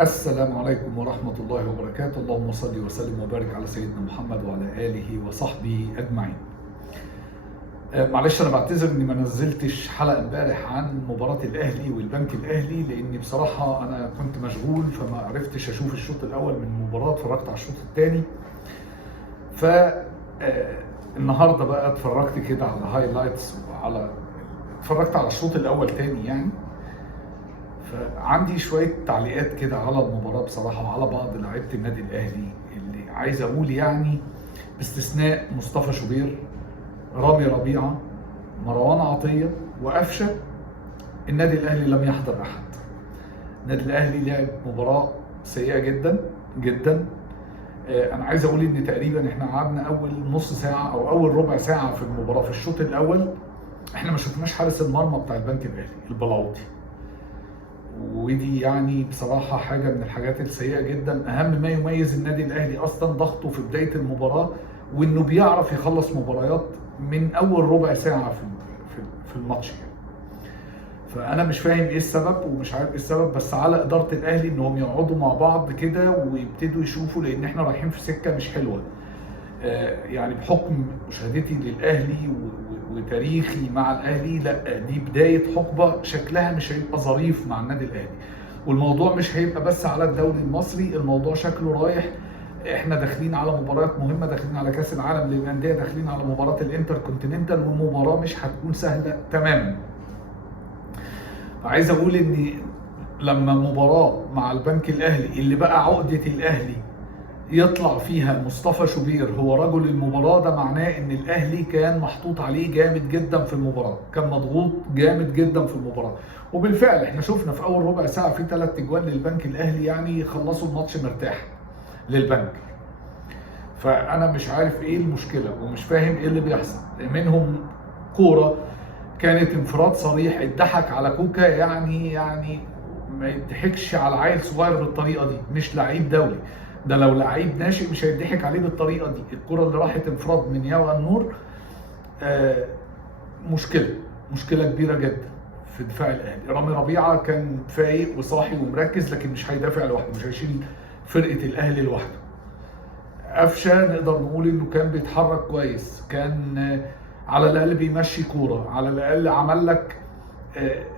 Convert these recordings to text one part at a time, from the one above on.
السلام عليكم ورحمة الله وبركاته. اللهم صل وسلم وبارك على سيدنا محمد وعلى آله وصحبه أجمعين. معلش أنا بعتذر إني ما نزلتش حلقة امبارح عن مباراة الأهلي والبنك الأهلي، لأني بصراحة أنا كنت مشغول فما عرفتش أشوف الشوط الأول من المباراة، اتفرجت على الشوط الثاني. النهارده بقى اتفرجت كده على هايلايتس اتفرجت على الشوط الأول تاني يعني. فعندي شوية تعليقات كده على المباراة بصراحة وعلى بعض لعيبة النادي الأهلي اللي عايز أقول يعني باستثناء مصطفى شوبير، رامي ربيعة، مروان عطية وقفشة، النادي الأهلي لم يحضر أحد. النادي الأهلي لعب مباراة سيئة جدا جدا. أنا عايز أقول إن تقريبا إحنا قعدنا أول نص ساعة أو أول ربع ساعة في المباراة في الشوط الأول إحنا ما شفناش حارس المرمى بتاع البنك الأهلي البلاوطي، ودي يعني بصراحة حاجة من الحاجات السيئة جدا. أهم ما يميز النادي الأهلي أصلا ضغطه في بداية المباراة، وإنه بيعرف يخلص مباريات من أول ربع ساعة في الماتش يعني. فأنا مش فاهم إيه السبب ومش عارف إيه السبب، بس على إدارة الأهلي إنهم يقعدوا مع بعض كده ويبتدوا يشوفوا، لأن إحنا رايحين في سكة مش حلوة. يعني بحكم مشاهدتي للأهلي وتاريخي مع الأهلي، لا دي بداية حقبة شكلها مش هيبقى ظريف مع النادي الأهلي. والموضوع مش هيبقى بس على الدوري المصري، الموضوع شكله رايح. احنا داخلين على مباريات مهمة، داخلين على كأس العالم للأندية، داخلين على مباراة الانتر كونتيننتال، ومباراة مش هتكون سهلة تماما. عايز أقول إن لما مباراة مع البنك الأهلي اللي بقى عقدة الأهلي يطلع فيها مصطفى شوبير هو رجل المباراة، ده معناه ان الاهلي كان محطوط عليه جامد جدا في المباراة، كان مضغوط جامد جدا في المباراة. وبالفعل احنا شفنا في اول ربع ساعة في 3 اجوان للبنك الاهلي، يعني خلصوا الماتش مرتاح للبنك. فانا مش عارف ايه المشكلة ومش فاهم ايه اللي بيحصل. منهم كورة كانت انفراد صريح، اتضحك على كوكا، يعني ما يضحكش على عيل صغير بالطريقة دي، مش لعيب دولي، ده لو لعيب ناشئ مش هيضحك عليه بالطريقه دي. الكره اللي راحت انفراد من ياو النور مشكله كبيره جدا في دفاع الاهلي. رامي ربيعه كان فايق وصاحي ومركز، لكن مش هيدافع لوحده، مش هيشيل فرقه الاهلي لوحده. قفشه نقدر نقول انه كان بيتحرك كويس، كان على الاقل بيمشي كوره، على الاقل عمل لك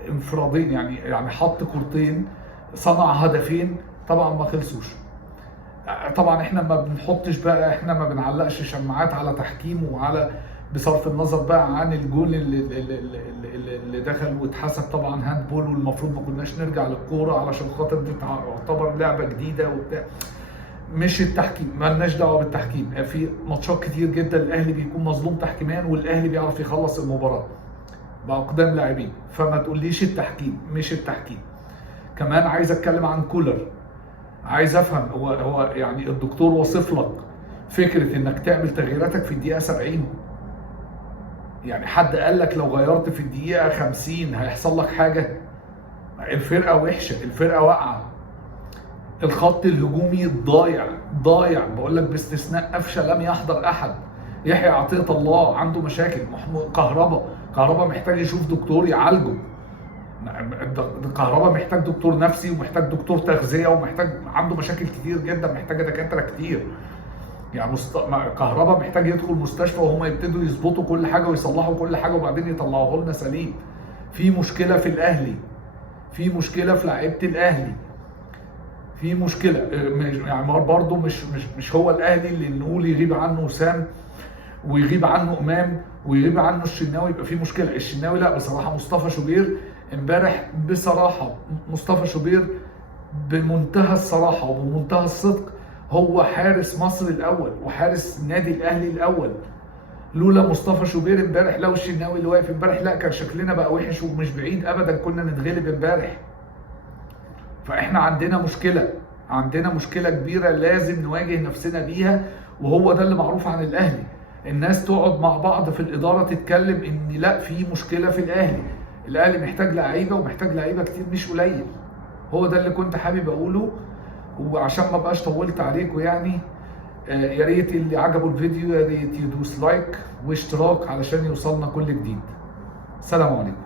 انفرادين، يعني حط كورتين، صنع هدفين، طبعا ما خلصوش. طبعا احنا ما بنحطش بقى، احنا ما بنعلقش شماعات على تحكيم وعلى، بصرف النظر بقى عن الجول اللي دخل واتحسب طبعا هاند بول، والمفروض ما كناش نرجع للكوره علشان خاطر دي تعتبر لعبه جديده وبتاع. مش التحكيم، ما لناش دعوه بالتحكيم. في ماتشات كتير جدا الاهلي بيكون مظلوم تحكيميا، والاهلي بيعرف يخلص المباراه باقدام لاعبين. فما تقوليش التحكيم، مش التحكيم. كمان عايز اتكلم عن كولر. عايز افهم هو يعني الدكتور وصف لك فكره انك تعمل تغييراتك في الدقيقه 70؟ يعني حد قال لك لو غيرت في الدقيقه 50 هيحصل لك حاجه؟ الفرقه وحشه، الفرقه واقعه، الخط الهجومي ضايع بقول لك، باستثناء قفشه لم يحضر احد. يحيى عطية الله عنده مشاكل، كهربا محتاج يشوف دكتور يعالجه. كهربا محتاج دكتور نفسي، ومحتاج دكتور تغذيه، ومحتاج، عنده مشاكل كتير جدا، محتاجه دكاتره كتير. يعني كهربا محتاج يدخل مستشفى وهم يبتدوا يظبطوا كل حاجه ويصلحوا كل حاجه وبعدين يطلعوه لنا سليم. في مشكله في الاهلي، في مشكله في لعيبه الاهلي، في مشكله. يعني برضه مش هو الاهلي اللي نقول يغيب عنه وسام ويغيب عنه امام ويغيب عنه الشناوي يبقى في مشكله. الشناوي لا، بصراحه مصطفى شوبير امبارح، بصراحه مصطفى شوبير بمنتهى الصراحه وبمنتهى الصدق هو حارس مصر الاول وحارس النادي الاهلي الاول. لولا مصطفى شوبير امبارح، لو الشناوي اللي واقف امبارح، لا كان شكلنا بقى وحش، ومش بعيد ابدا كنا نتغلب امبارح. فاحنا عندنا مشكله كبيره لازم نواجه نفسنا بيها، وهو ده اللي معروف عن الاهلي. الناس تقعد مع بعض في الاداره تتكلم ان لا، في مشكله في الاهلي محتاج لعيبه، ومحتاج لعيبه كتير مش قليل. هو ده اللي كنت حابب اقوله، وعشان ما بقاش طولت عليكم يعني. يا ريت اللي عجبه الفيديو يا ريت يدوس لايك واشتراك علشان يوصلنا كل جديد. سلام عليكم.